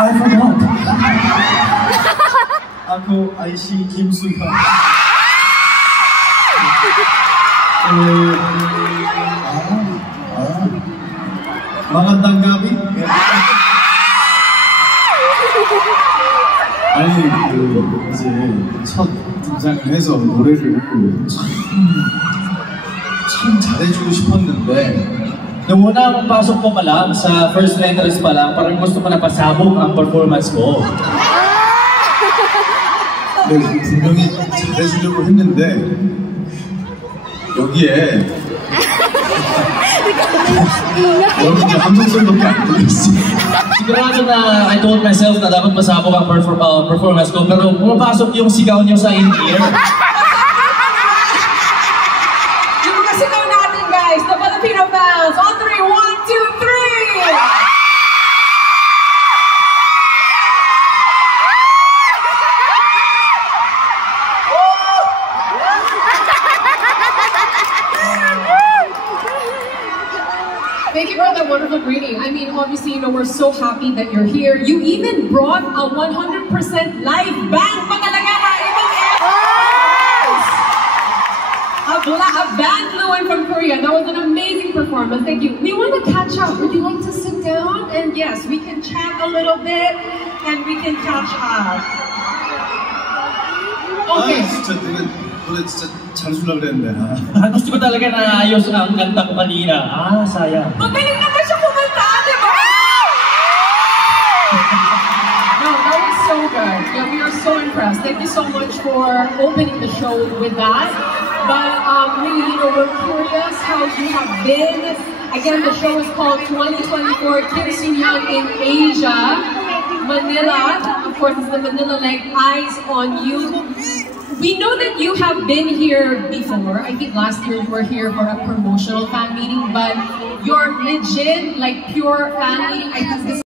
I forgot. Ako ay si Kim Soo-hyun. Magandang gabi. 아니 이제 첫 등장을 해서 노래를 참 잘해주고 싶었는데 Nung una akong pasok ko pa lang, sa first entrance pa lang, parang gusto ko na pasabog ang performance ko. 네, 분명히 잘해주려고 했는데 여기에 여러분 감정선밖에 안 들렸어요. Sigurado na I told myself na dapat pasabog ang performance ko, pero pumapasok yung sigaw niyo sa in-ear. Yung mga sigaw natin guys, the Filipino fans, on 3, 1, 2, 3! Thank you for that wonderful greeting. I mean, obviously, we're so happy that you're here. You even brought a 100% live band pa talaga ha, ibang a band flew in from Korea. That was an amazing performance. Thank you. We want to catch up. Would you like to sit down? And yes, we can chat a little bit and we can catch up. Okay. 노래 진짜 잘해주려고 그랬는데 Gusto ko talaga na ayos ang kanta ko kanina. Sayang. Magaling naman siya kumanta, di ba? No, that was so good. Yeah, we are so impressed. Thank you so much for opening the show with that. But really, we're curious how you have been. Again, the show is called 2024 Kim Soo-hyun in Asia, Manila. Of course, it's the Manila leg, Eyes on You. We know that you have been here before. I think last year you were here for a promotional fan meeting, but you're legit, like pure fan meeting. I think this